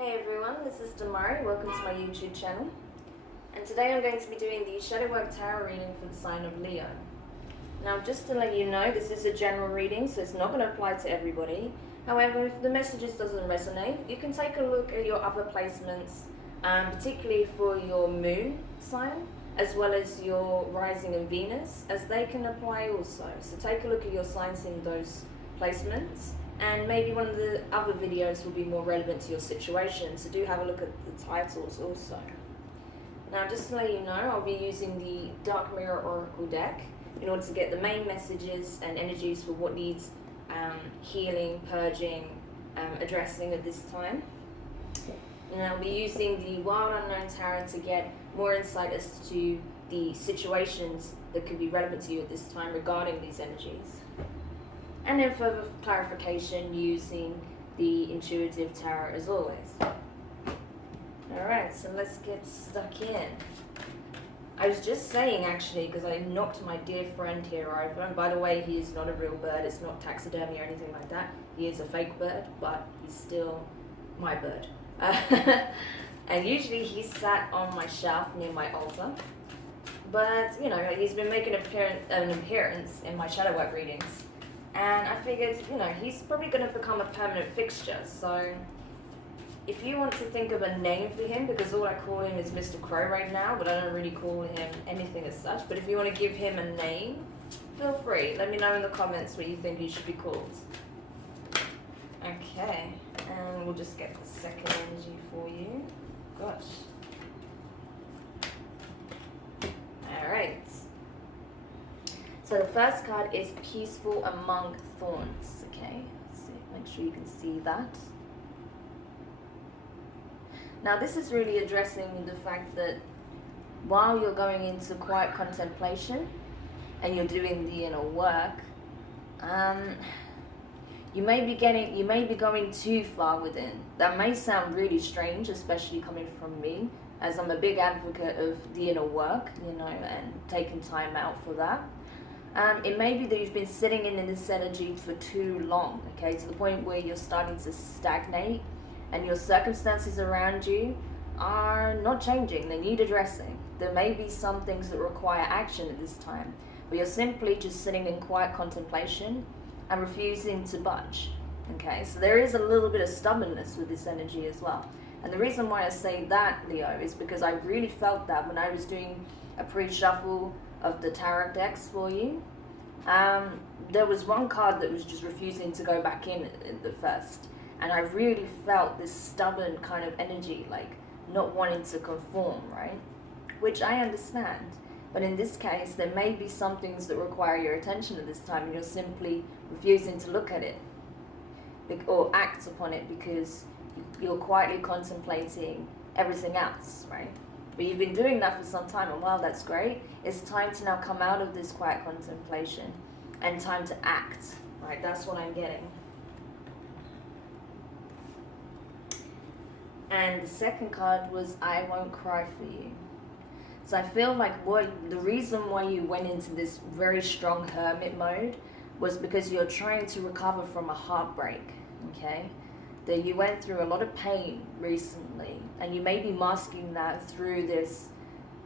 Hey everyone, this is Demari. Welcome to my YouTube channel. And today I'm going to be doing the Shadow Work Tarot reading for the sign of Leo. Now, just to let you know, this is a general reading, so it's not going to apply to everybody. However, if the messages doesn't resonate, you can take a look at your other placements, particularly for your moon sign, as well as your rising in Venus, as they can apply also. So take a look at your signs in those placements. And maybe one of the other videos will be more relevant to your situation, so do have a look at the titles also. Now, just to let you know, I'll be using the Dark Mirror Oracle deck in order to get the main messages and energies for what needs healing, purging, addressing at this time. And I'll be using the Wild Unknown Tarot to get more insight as to the situations that could be relevant to you at this time regarding these energies. And then further clarification using the Intuitive Tarot as always. Alright, so let's get stuck in. I was just saying actually, because I knocked my dear friend here over, and by the way, he is not a real bird, it's not taxidermy or anything like that. He is a fake bird, but he's still my bird. And usually he's sat on my shelf near my altar. But, you know, he's been making an appearance in my shadow work readings. And I figured, you know, he's probably going to become a permanent fixture. So if you want to think of a name for him, because all I call him is Mr. Crow right now, but I don't really call him anything as such. But if you want to give him a name, feel free. Let me know in the comments what you think he should be called. Okay, and we'll just get the second energy for you. Gosh. Alright. So the first card is Peaceful Among Thorns, okay? So make sure you can see that. Now this is really addressing the fact that while you're going into quiet contemplation and you're doing the inner work, you may be going too far within. That may sound really strange, especially coming from me, as I'm a big advocate of the inner work, you know, and taking time out for that. It may be that you've been sitting in this energy for too long, okay, to the point where you're starting to stagnate and your circumstances around you are not changing, they need addressing. There may be some things that require action at this time, but you're simply just sitting in quiet contemplation and refusing to budge, okay? So there is a little bit of stubbornness with this energy as well. And the reason why I say that, Leo, is because I really felt that when I was doing a pre-shuffle of the tarot decks for you. There was one card that was just refusing to go back in the first, and I really felt this stubborn kind of energy, like not wanting to conform, right? Which I understand, but in this case there may be some things that require your attention at this time, and you're simply refusing to look at it or act upon it because you're quietly contemplating everything else, right? But you've been doing that for some time, and while that's great, it's time to now come out of this quiet contemplation and time to act, right? That's what I'm getting. And the second card was I Won't Cry For You. So I feel like the reason why you went into this very strong hermit mode was because you're trying to recover from a heartbreak, okay? That you went through a lot of pain recently, and you may be masking that through this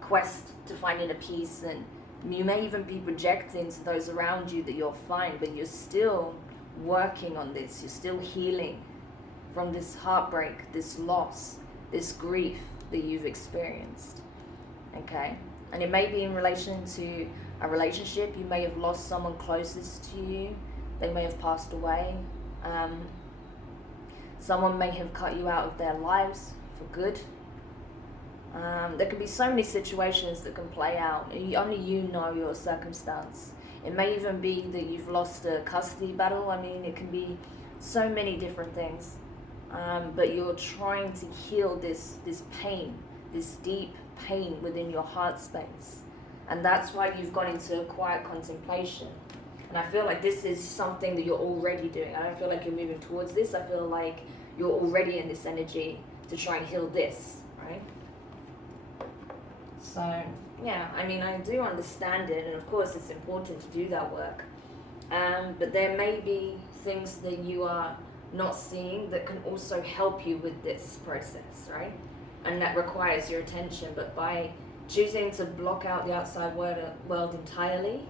quest to find inner peace, and you may even be projecting to those around you that you're fine, but you're still working on this, you're still healing from this heartbreak, this loss, this grief that you've experienced, okay? And it may be in relation to a relationship. You may have lost someone closest to you, they may have passed away. Someone may have cut you out of their lives for good. There could be so many situations that can play out. Only you know your circumstance. It may even be that you've lost a custody battle. I mean, it can be so many different things. But you're trying to heal this pain, this deep pain within your heart space. And that's why you've gone into a quiet contemplation. And I feel like this is something that you're already doing. I don't feel like you're moving towards this. I feel like you're already in this energy to try and heal this, right? So, yeah, I mean, I do understand it. And of course, it's important to do that work. But there may be things that you are not seeing that can also help you with this process, right? And that requires your attention. But by choosing to block out the outside world entirely,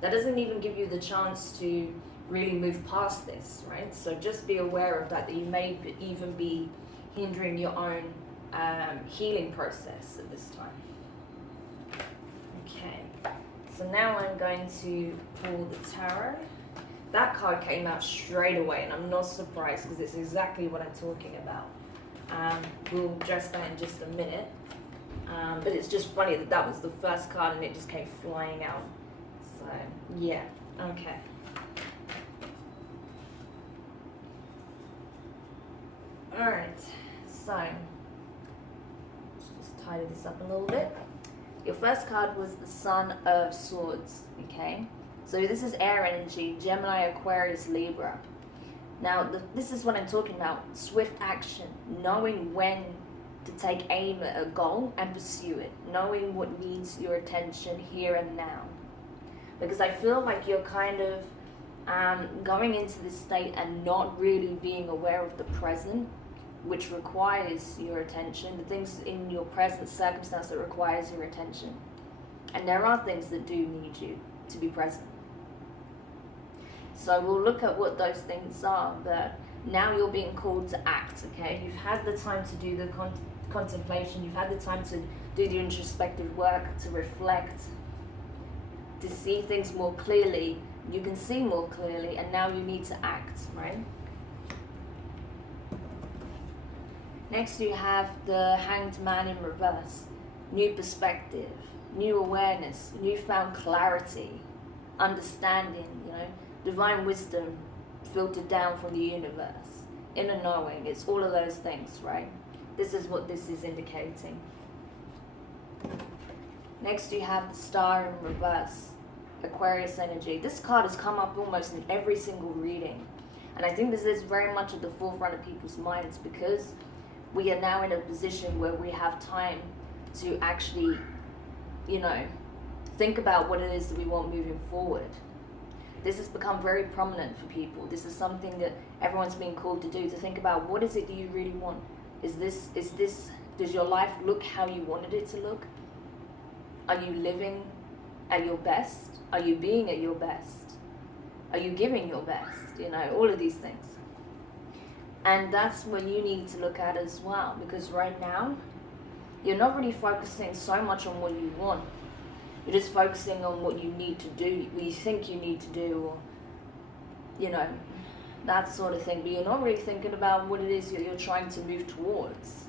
that doesn't even give you the chance to really move past this, right? So just be aware of that you may even be hindering your own healing process at this time. Okay, so now I'm going to pull the tarot. That card came out straight away, and I'm not surprised because it's exactly what I'm talking about. We'll address that in just a minute. But it's just funny that that was the first card and it just came flying out. So, yeah, okay. Alright, so, let's just tidy this up a little bit. Your first card was the Sun of Swords, okay? So this is air energy, Gemini, Aquarius, Libra. Now, this is what I'm talking about, swift action, knowing when to take aim at a goal and pursue it, knowing what needs your attention here and now. Because I feel like you're kind of going into this state and not really being aware of the present, which requires your attention, the things in your present circumstance that requires your attention. And there are things that do need you to be present. So we'll look at what those things are, but now you're being called to act, okay? You've had the time to do the contemplation, you've had the time to do the introspective work, to reflect, to see things more clearly. You can see more clearly, and now you need to act, right? Next you have the Hanged Man in reverse. New perspective, new awareness, newfound clarity, understanding, you know, divine wisdom filtered down from the universe, inner knowing. It's all of those things, right? This is what this is indicating. Next you have the Star in reverse, Aquarius energy. This card has come up almost in every single reading. And I think this is very much at the forefront of people's minds because we are now in a position where we have time to actually, you know, think about what it is that we want moving forward. This has become very prominent for people. This is something that everyone's being called to do, to think about what is it that you really want. Does your life look how you wanted it to look? Are you living at your best? Are you being at your best? Are you giving your best? You know, all of these things. And that's what you need to look at as well, because right now, you're not really focusing so much on what you want. You're just focusing on what you need to do, what you think you need to do, or, you know, that sort of thing. But you're not really thinking about what it is you're trying to move towards.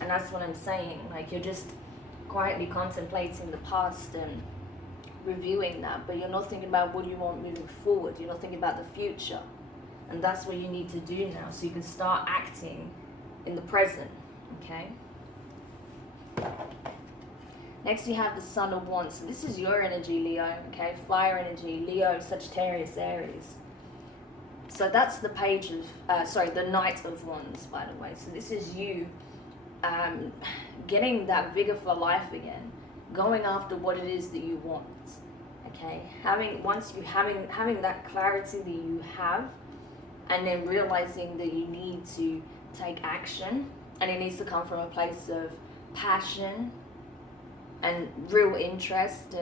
And that's what I'm saying. Like, you're just quietly contemplating the past and reviewing that, but you're not thinking about what you want moving forward. You're not thinking about the future. And that's what you need to do now, so you can start acting in the present, okay? Next you have the Sun of Wands. So this is your energy, Leo, okay? Fire energy, Leo, Sagittarius, Aries. So that's the page of, the Knight of Wands, by the way. So this is you getting that vigor for life again, going after what it is that you want, okay? Having that clarity that you have, and then realizing that you need to take action, and it needs to come from a place of passion and real interest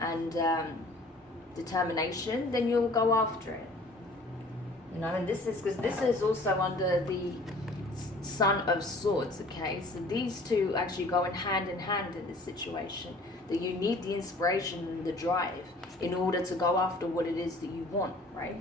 and determination, then you'll go after it. You know, and this is because this is also under the Sun of Swords, okay? So these two actually go in hand in this situation. That you need the inspiration and the drive in order to go after what it is that you want, right?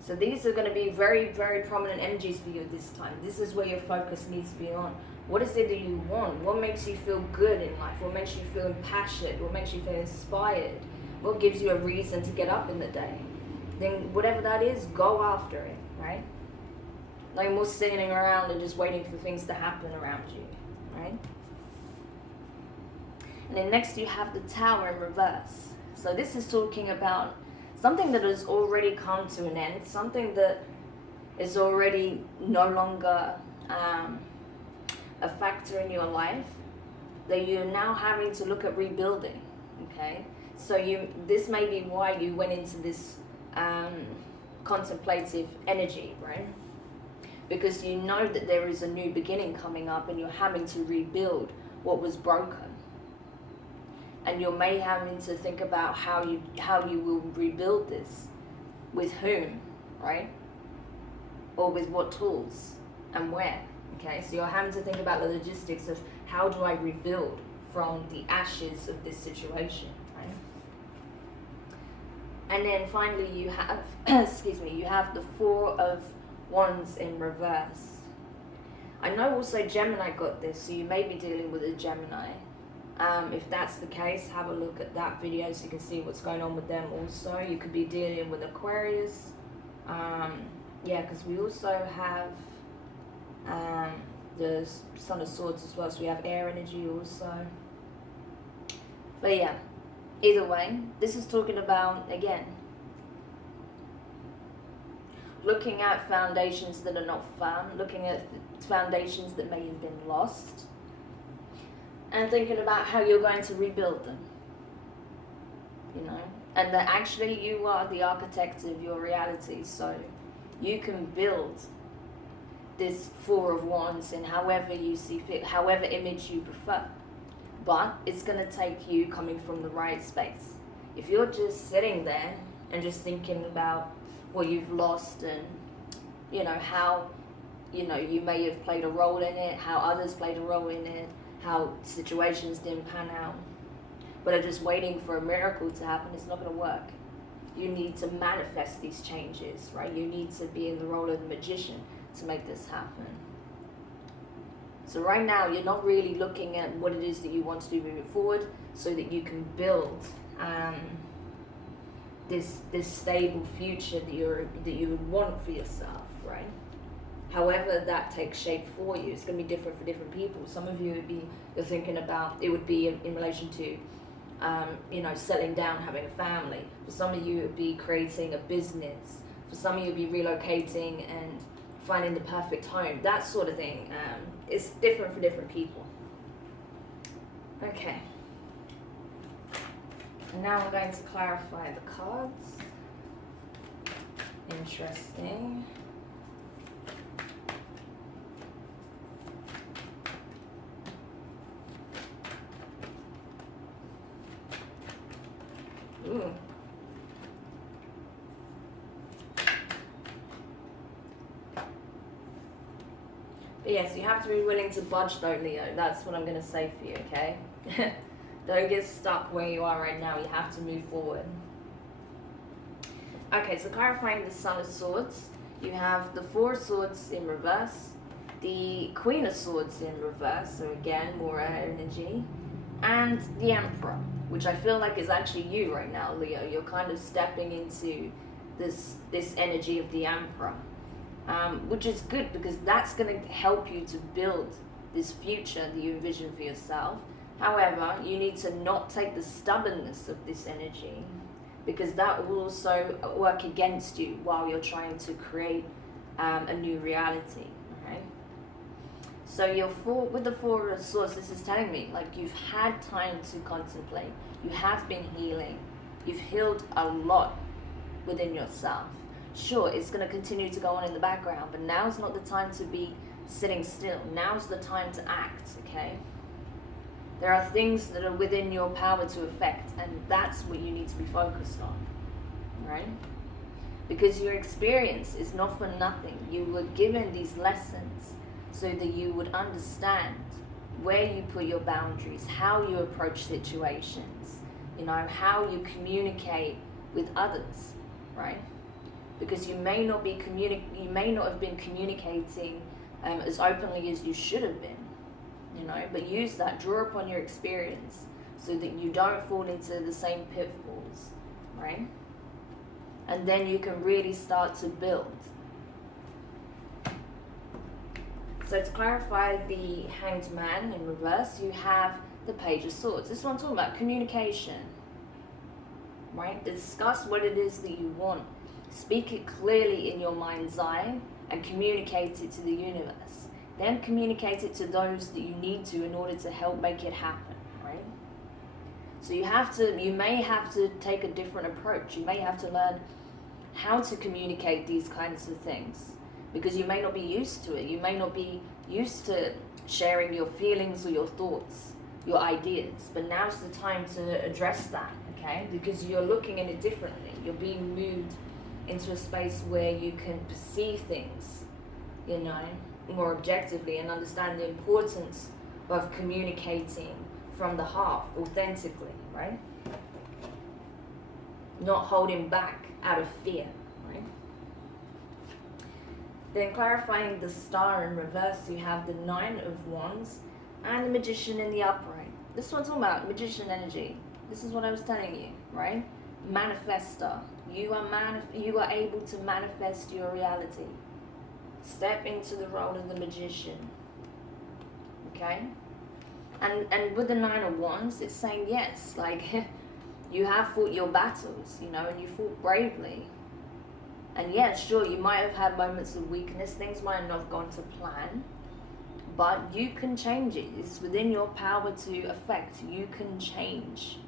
So these are going to be very, very prominent energies for you this time. This is where your focus needs to be on. What is it that you want? What makes you feel good in life? What makes you feel impassioned? What makes you feel inspired? What gives you a reason to get up in the day? Then whatever that is, go after it, right? No more sitting around and just waiting for things to happen around you, right? And then next you have the Tower in reverse. So this is talking about something that has already come to an end, something that is already no longer a factor in your life, that you're now having to look at rebuilding, okay? So this may be why you went into this contemplative energy, right? Because you know that there is a new beginning coming up and you're having to rebuild what was broken. And you may having to think about how you will rebuild this, with whom, right? Or with what tools and where. Okay, so you're having to think about the logistics of how do I rebuild from the ashes of this situation, right? And then finally you have, excuse me, you have the Four of Wands in reverse. I know also Gemini got this, so you may be dealing with a Gemini. If that's the case, have a look at that video so you can see what's going on with them also. You could be dealing with Aquarius. Yeah, because we also have the Son of Swords as well, so we have air energy also. But yeah, either way, this is talking about, again, looking at foundations that are not firm, looking at foundations that may have been lost, and thinking about how you're going to rebuild them, you know, and that actually you are the architect of your reality, so you can build this Four of Wands in however you see fit, however image you prefer. But it's going to take you coming from the right space. If you're just sitting there and just thinking about what you've lost and, you know, how, you know, you may have played a role in it, how others played a role in it, how situations didn't pan out, but are just waiting for a miracle to happen, it's not going to work. You need to manifest these changes, right? You need to be in the role of the magician to make this happen. So right now, you're not really looking at what it is that you want to do moving forward so that you can build this stable future that you would want for yourself, right? However that takes shape for you, it's going to be different for different people. Some of you you're thinking about, it would be in relation to, you know, settling down, having a family. For some of you, it would be creating a business. For some of you, it would be relocating and finding the perfect home, that sort of thing. It's different for different people. Okay. And now I'm going to clarify the cards. Interesting. Ooh. But yes, you have to be willing to budge though, Leo. That's what I'm going to say for you, okay? Don't get stuck where you are right now. You have to move forward. Okay, so clarifying the Son of Swords, you have the Four of Swords in reverse, the Queen of Swords in reverse, so again, more air energy, and the Emperor, which I feel like is actually you right now, Leo. You're kind of stepping into this energy of the Emperor. Which is good because that's going to help you to build this future that you envision for yourself. However, you need to not take the stubbornness of this energy because that will also work against you while you're trying to create a new reality. Okay? So with the Four of Swords, this is telling me like you've had time to contemplate. You have been healing. You've healed a lot within yourself. Sure, it's going to continue to go on in the background, but now's not the time to be sitting still. Now's the time to act, okay? There are things that are within your power to affect, and that's what you need to be focused on, right? Because your experience is not for nothing. You were given these lessons so that you would understand where you put your boundaries, how you approach situations, you know, how you communicate with others, right? Because you may not have been communicating as openly as you should have been, you know, but use that, draw upon your experience so that you don't fall into the same pitfalls, right? And then you can really start to build. So to clarify the Hanged Man in reverse, you have the Page of Swords. This is what I'm talking about, communication, right? Discuss what it is that you want. Speak it clearly in your mind's eye and communicate it to the universe. Then communicate it to those that you need to in order to help make it happen, right? So you may have to take a different approach. You may have to learn how to communicate these kinds of things, because you may not be used to it. You may not be used to sharing your feelings or your thoughts, your ideas, but now's the time to address that, okay? Because you're looking at it differently. You're being moved into a space where you can perceive things, you know, more objectively, and understand the importance of communicating from the heart authentically, right? Not holding back out of fear, right? Then clarifying the star in reverse, you have the 9 of Wands and the Magician in the upright. This one's all about Magician energy. This is what I was telling you, right? Manifester. You are able to manifest your reality. Step into the role of the Magician. Okay? And with the 9 of Wands, it's saying yes, like you have fought your battles, you know, and you fought bravely. And yeah, sure, you might have had moments of weakness, things might not have gone to plan, but you can change it. It's within your power to affect. You can change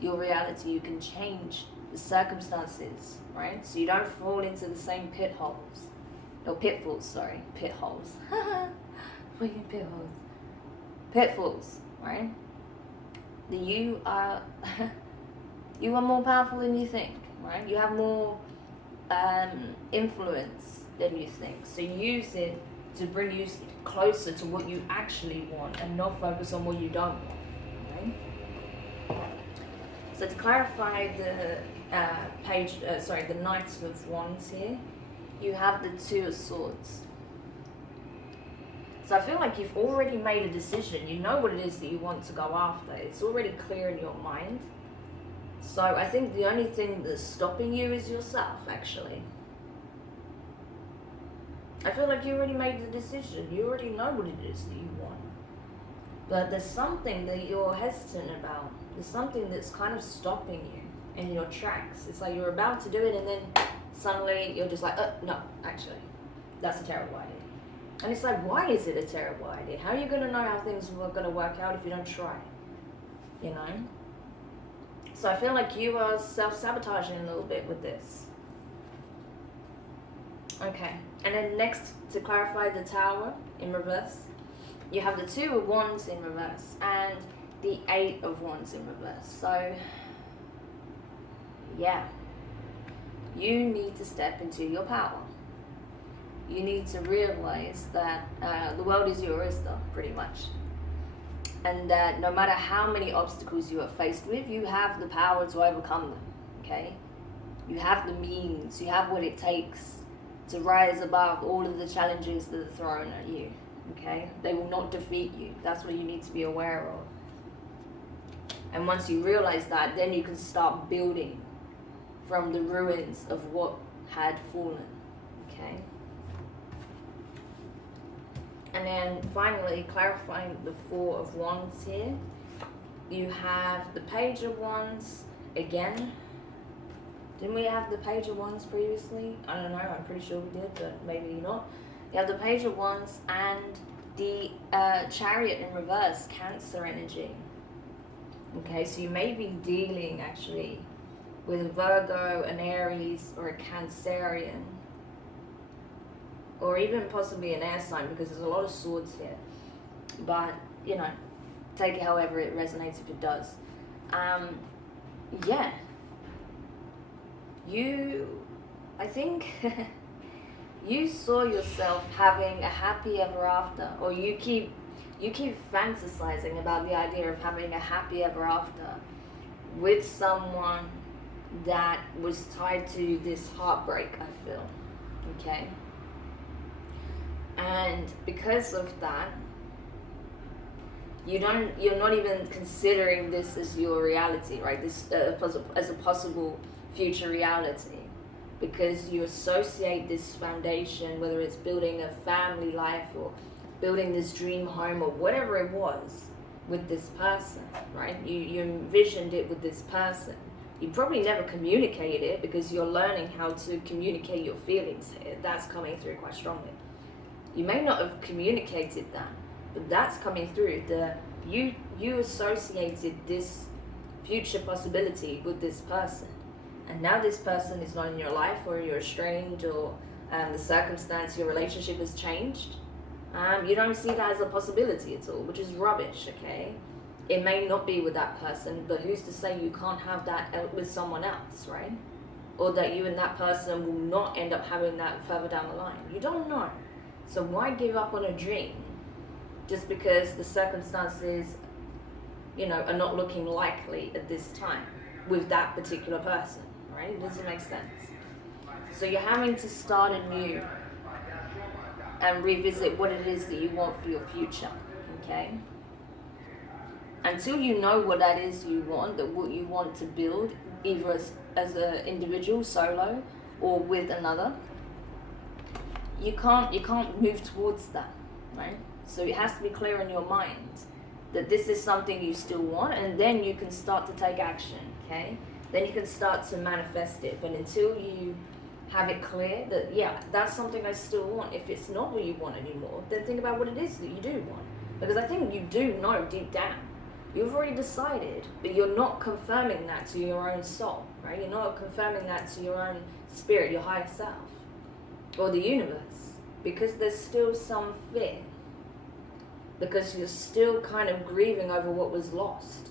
your reality. You can change the circumstances, right? So you don't fall into the same pitfalls, freaking pitfalls, right? That you are you are more powerful than you think, right? You have more influence than you think. So use it to bring you closer to what you actually want, and not focus on what you don't want, right? So to clarify the the Knight of Wands here, you have the 2 of Swords. So I feel like you've already made a decision. You know what it is that you want to go after. It's already clear in your mind. So I think the only thing that's stopping you is yourself, actually. I feel like you already made the decision. You already know what it is that you want. But there's something that you're hesitant about. There's something that's kind of stopping you in your tracks. It's like you're about to do it, and then suddenly you're just like, no, actually, that's a terrible idea. And it's like, why is it a terrible idea? How are you going to know how things are going to work out if you don't try? You know? So I feel like you are self-sabotaging a little bit with this. Okay. And then next, to clarify the Tower in reverse, you have the 2 of Wands in reverse and the 8 of Wands in reverse. So, yeah. You need to step into your power. You need to realize that the world is your oyster, pretty much. And that no matter how many obstacles you are faced with, you have the power to overcome them, okay? You have the means, you have what it takes to rise above all of the challenges that are thrown at you, okay? They will not defeat you. That's what you need to be aware of. And once you realize that, then you can start building from the ruins of what had fallen, okay? And then finally, clarifying the 4 of Wands here, you have the Page of Wands again. Didn't we have the Page of Wands previously? I don't know, I'm pretty sure we did, but maybe not. You have the Page of Wands and the Chariot in reverse, Cancer energy. Okay, so you may be dealing actually with a Virgo, an Aries, or a Cancerian. Or even possibly an air sign, because there's a lot of swords here. But, you know, take it however it resonates if it does. Yeah. I think, you saw yourself having a happy ever after. Or you keep fantasizing about the idea of having a happy ever after with someone that was tied to this heartbreak, I feel. Okay? And because of that, you're not even considering this as your reality, right? This as a possible future reality, because you associate this foundation, whether it's building a family life or building this dream home or whatever it was, with this person, right? You envisioned it with this person. You probably never communicated it, because you're learning how to communicate your feelings here. That's coming through quite strongly. You may not have communicated that, but that's coming through. You associated this future possibility with this person, and now this person is not in your life, or you're estranged, or the circumstance, your relationship has changed, you don't see that as a possibility at all, which is rubbish, okay? It may not be with that person, but who's to say you can't have that with someone else, right? Or that you and that person will not end up having that further down the line. You don't know. So why give up on a dream just because the circumstances, are not looking likely at this time with that particular person, right? It doesn't make sense. So you're having to start anew and revisit what it is that you want for your future, okay? Until you know what that is you want, that what you want to build, either as an individual, solo, or with another, you can't move towards that, right? So it has to be clear in your mind that this is something you still want, and then you can start to take action, okay? Then you can start to manifest it. But until you have it clear that, yeah, that's something I still want, if it's not what you want anymore, then think about what it is that you do want. Because I think you do know deep down. You've already decided, but you're not confirming that to your own soul, right? You're not confirming that to your own spirit, your higher self, or the universe, because there's still some fear. Because you're still kind of grieving over what was lost,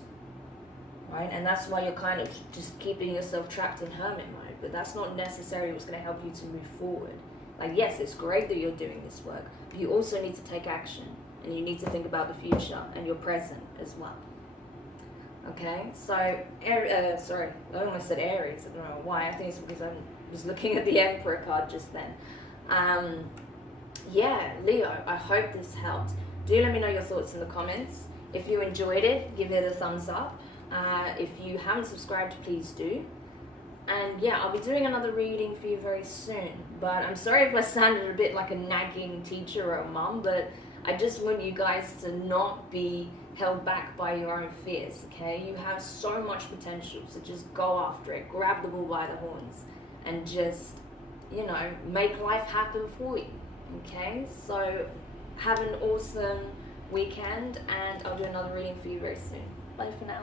right? And that's why you're kind of just keeping yourself trapped in hermit mode, but that's not necessarily what's going to help you to move forward. Like, yes, it's great that you're doing this work, but you also need to take action, and you need to think about the future and your present as well. Okay, so, sorry, I almost said Aries, I don't know why, I think it's because I was looking at the Emperor card just then. Yeah, Leo, I hope this helped. Do let me know your thoughts in the comments. If you enjoyed it, give it a thumbs up. If you haven't subscribed, please do. And yeah, I'll be doing another reading for you very soon. But I'm sorry if I sounded a bit like a nagging teacher or a mum, but I just want you guys to not be held back by your own fears, okay? You have so much potential, so just go after it. Grab the bull by the horns and just, make life happen for you, okay? So have an awesome weekend, and I'll do another reading for you very soon. Bye for now.